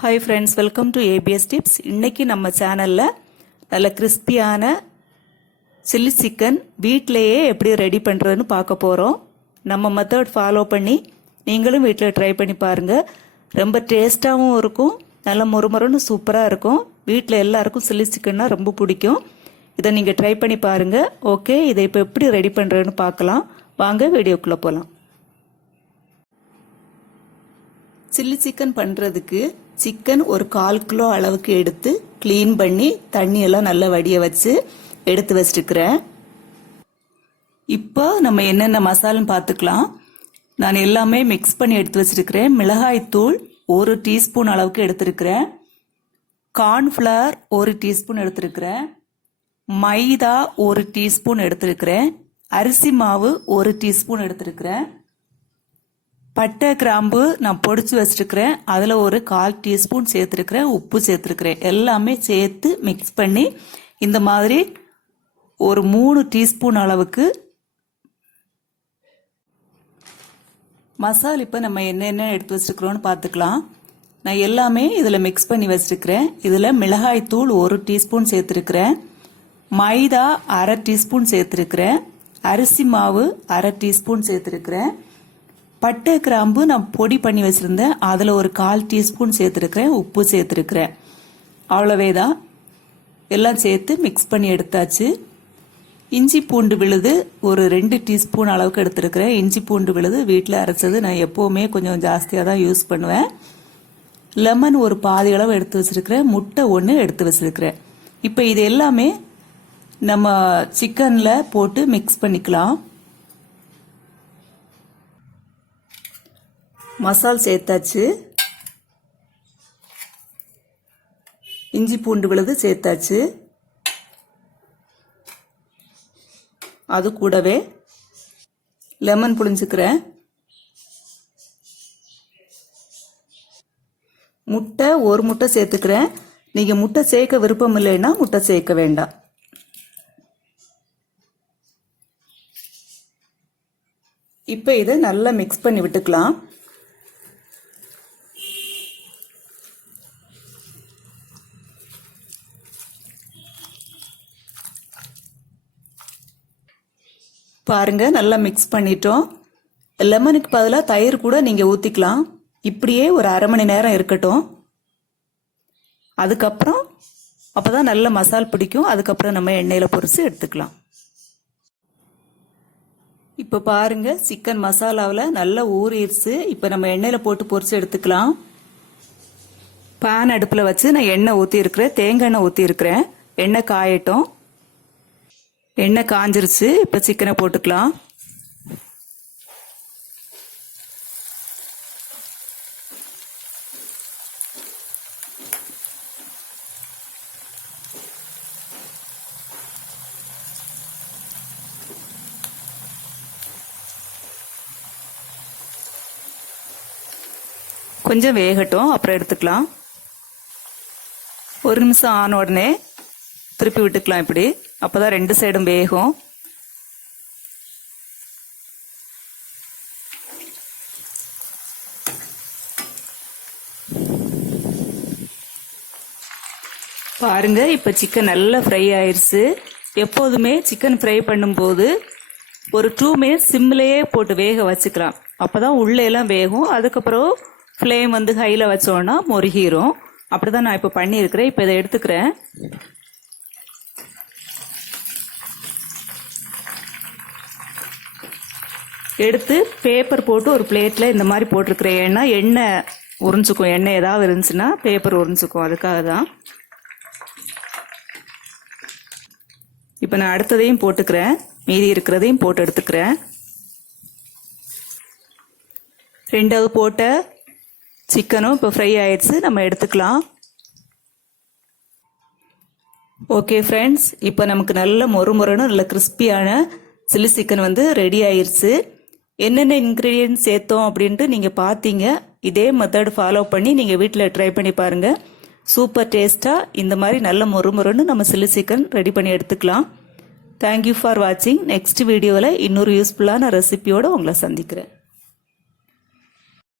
Hi friends, welcome to ABS tips. இன்னைக்கு நம்ம சேனலில் நல்ல கிறிஸ்பியான சில்லி சிக்கன் வீட்டிலையே எப்படி ரெடி பண்ணுறதுன்னு பார்க்க போகிறோம். நம்ம மெத்தட் ஃபாலோ பண்ணி நீங்களும் வீட்டில் ட்ரை பண்ணி பாருங்கள். ரொம்ப டேஸ்ட்டாகவும் இருக்கும், நல்ல மொறுமொறுன்னு சூப்பராக இருக்கும். வீட்டில் எல்லாருக்கும் சில்லி சிக்கன்னா ரொம்ப பிடிக்கும். இதை நீங்கள் ட்ரை பண்ணி பாருங்கள். ஓகே, இதை இப்போ எப்படி ரெடி பண்ணுறதுன்னு பார்க்கலாம். வாங்க வீடியோக்குள்ளே போகலாம். சில்லி சிக்கன் பண்ணுறதுக்கு சிக்கன் ஒரு 1/4 கிலோ அளவுக்கு எடுத்து க்ளீன் பண்ணி தண்ணியெல்லாம் நல்லா வடிய வச்சு எடுத்து வச்சுருக்கிறேன். இப்போ நம்ம என்னென்ன மசாலான்னு பார்த்துக்கலாம். நான் எல்லாமே மிக்ஸ் பண்ணி எடுத்து வச்சிருக்கிறேன். மிளகாய் தூள் 1 டீஸ்பூன் அளவுக்கு எடுத்திருக்கிறேன். கார்ன்ஃப்ளவர் 1 டீஸ்பூன் எடுத்திருக்கிறேன். மைதா 1 டீஸ்பூன் எடுத்திருக்கிறேன். அரிசி மாவு 1 டீஸ்பூன் எடுத்திருக்கிறேன். பட்டை கிராம்பு நான் பொடிச்சு வச்சிருக்கிறேன். அதில் ஒரு 1/4 டீஸ்பூன் சேர்த்துருக்கிறேன். உப்பு சேர்த்துருக்கிறேன். எல்லாமே சேர்த்து மிக்ஸ் பண்ணி இந்த மாதிரி ஒரு 3 டீஸ்பூன் அளவுக்கு மசாலா இப்போ நம்ம என்னென்ன எடுத்து வச்சிருக்கிறோன்னு பார்த்துக்கலாம். நான் எல்லாமே இதில் மிக்ஸ் பண்ணி வச்சிருக்கிறேன். இதில் மிளகாய் தூள் 1 டீஸ்பூன் சேர்த்துருக்கிறேன். மைதா 1/2 டீஸ்பூன் சேர்த்துருக்கிறேன். அரிசி மாவு 1/2 டீஸ்பூன் சேர்த்துருக்கிறேன். பட்டை கிராம்பு நான் பொடி பண்ணி வச்சிருந்தேன். அதில் ஒரு 1/4 டீஸ்பூன் சேர்த்துருக்கிறேன். உப்பு சேர்த்துருக்கிறேன். அவ்வளவே தான். எல்லாம் சேர்த்து மிக்ஸ் பண்ணி எடுத்தாச்சு. இஞ்சி பூண்டு விழுது ஒரு 2 டீஸ்பூன் அளவுக்கு எடுத்துருக்கிறேன். இஞ்சி பூண்டு விழுது வீட்டில் அரைச்சது நான் எப்போவுமே கொஞ்சம் ஜாஸ்தியாக தான் யூஸ் பண்ணுவேன். லெமன் ஒரு பாதி அளவு எடுத்து வச்சிருக்கிறேன். முட்டை 1 எடுத்து வச்சிருக்கிறேன். இப்போ இது எல்லாமே நம்ம சிக்கனில் போட்டு மிக்ஸ் பண்ணிக்கலாம். மசால் சேர்த்தாச்சு. இஞ்சி பூண்டு விழுது சேர்த்தாச்சு. அது கூடவே லெமன் புழிஞ்சுக்கிறேன். முட்டை 1 முட்டை சேர்த்துக்கிறேன். நீங்க முட்டை சேர்க்க விருப்பம் இல்லைன்னா முட்டை சேர்க்க வேண்டாம். இப்போ இதை நல்லா மிக்ஸ் பண்ணி விட்டுக்கலாம். பாருங்க, நல்லா மிக்ஸ் பண்ணிட்டோம். லெமனுக்கு பதிலாக தயிர் கூட நீங்க ஊத்திக்கலாம். இப்படியே ஒரு 1/2 மணி நேரம் இருக்கட்டும். அதுக்கப்புறம் அப்பதான் நல்ல மசால் பிடிக்கும். அதுக்கப்புறம் நம்ம எண்ணெயில பொரிச்சு எடுத்துக்கலாம். இப்ப பாருங்க, சிக்கன் மசாலாவில் நல்லா ஊறிடுச்சு. இப்ப நம்ம எண்ணெயில போட்டு பொரிச்சு எடுத்துக்கலாம். பேன் அடுப்புல வச்சு நான் எண்ணெய் ஊத்தி இருக்கிறேன். தேங்காய் எண்ணெய் ஊத்தி இருக்கிறேன். எண்ணெய் காயட்டும். எண்ணெய் காஞ்சிருச்சு. இப்போ சிக்கனை போட்டுக்கலாம். கொஞ்சம் வேகட்டும், அப்புறம் எடுத்துக்கலாம். 1 நிமிஷம் ஆன உடனே திருப்பி விட்டுக்கலாம். இப்படி அப்பதான் 2 சைடும் வேகும். பாருங்க, இப்ப சிக்கன் நல்லா ஃப்ரை ஆயிருச்சு. எப்போதுமே சிக்கன் ஃப்ரை பண்ணும்போது ஒரு 2 மினிட்ஸ் சிம்லயே போட்டு வேக வச்சுக்கலாம். அப்பதான் உள்ள எல்லாம் வேகும். அதுக்கப்புறம் ஃப்ளேம் வந்து ஹைல வச்சோம்னா முருகிரும். அப்படிதான் நான் இப்ப பண்ணியிருக்கிறேன். இப்ப இதை எடுத்துக்கிறேன். எடுத்து பேப்பர் போட்டு ஒரு பிளேட்ல இந்த மாதிரி போட்டிருக்கிறேன். ஏன்னா எண்ணெய் உறிஞ்சுக்கும். எண்ணெய் ஏதாவது இருந்துச்சுன்னா பேப்பர் உறிஞ்சுக்கும். அதுக்காக தான். இப்ப நான் அடுத்ததையும் போட்டுக்கிறேன். மீதி இருக்கிறதையும் போட்டு எடுத்துக்கிறேன். 2வது போட்ட சிக்கனும் இப்போ ஃப்ரை ஆயிடுச்சு. நம்ம எடுத்துக்கலாம். ஓகே ஃப்ரெண்ட்ஸ், இப்போ நமக்கு நல்ல மொறுமொறுன்னு நல்ல கிறிஸ்பியான சில்லி சிக்கன் வந்து ரெடி ஆயிருச்சு. என்னென்ன இன்க்ரீடியன்ட் சேர்த்தோம் அப்படின்ட்டு நீங்கள் பார்த்தீங்க. இதே மெத்தட் ஃபாலோ பண்ணி நீங்கள் வீட்டில் ட்ரை பண்ணி பாருங்கள். சூப்பர் டேஸ்ட்டாக இந்த மாதிரி நல்ல மொறுமொறுன்னு நம்ம சில்லி சிக்கன் ரெடி பண்ணி எடுத்துக்கலாம். தேங்க்யூ ஃபார் வாட்சிங். நெக்ஸ்ட் வீடியோவில் இன்னொரு யூஸ்ஃபுல்லான ரெசிபியோடு உங்களை சந்திக்கிறேன்.